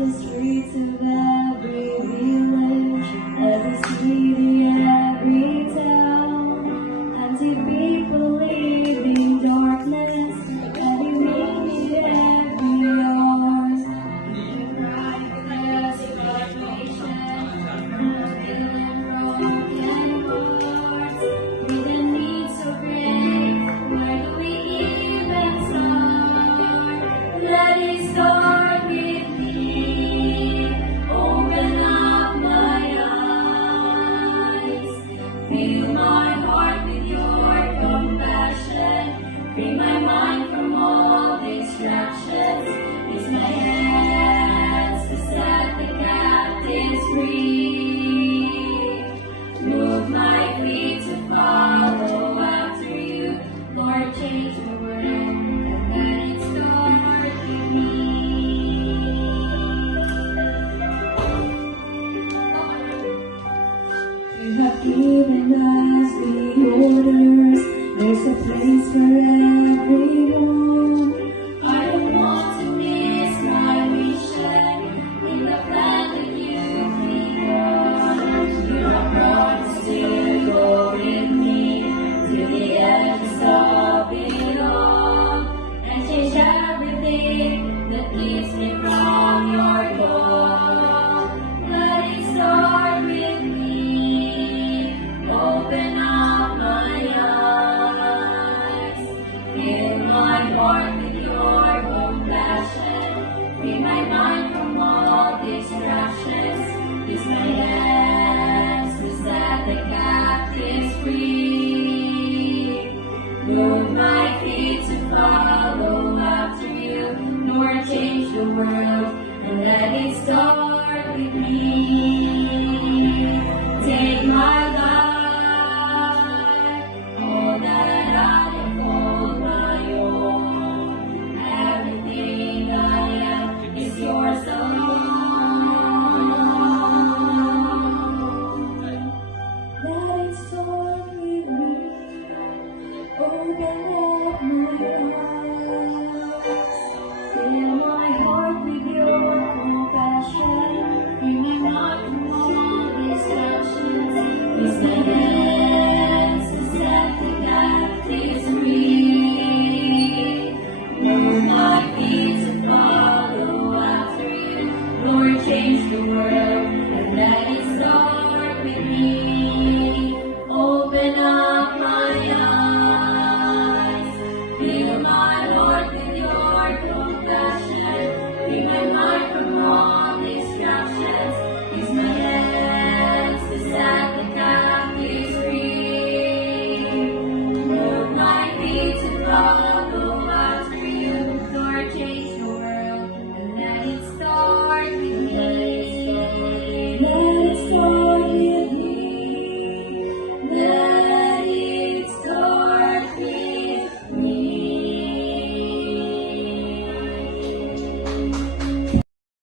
the streets of every village, every city, every town. Empty people live in darkness, every minute, every hour. You cry for desperation, broken hearts, with a need so great. Where do we even start? Let it start with me. Open up my eyes. Fill my heart with your compassion. Free my mind from all distractions. Use my hands to set the captives free. Move my feet to follow after you. Lord, change the world and let it start with me. You have given us the orders. There's a place for everyone. I don't want to miss my mission in the plan that you've begun. You have promised to go with me to the edges of it all and change everything that keeps me from your goal. Let it start with me. Open up my eyes. Fill my heart with your compassion. Free my mind from all distractions. Use my hands to set the captives free. Move my feet to follow after you. Lord, change the world and let it start with me. Take my life, all that I have called my own. Everything I am is yours alone. Let it start with me. Open up my eyes. Fill my heart with your compassion. Free my mind from all distractions. Use my hands to set the captives free. Move my feet to follow after you. Lord, change the world and let it start with me. Open up my eyes. Fill my heart with your compassion. Free my mind from all distractions. Use my hands to set the captives free. Move my feet to follow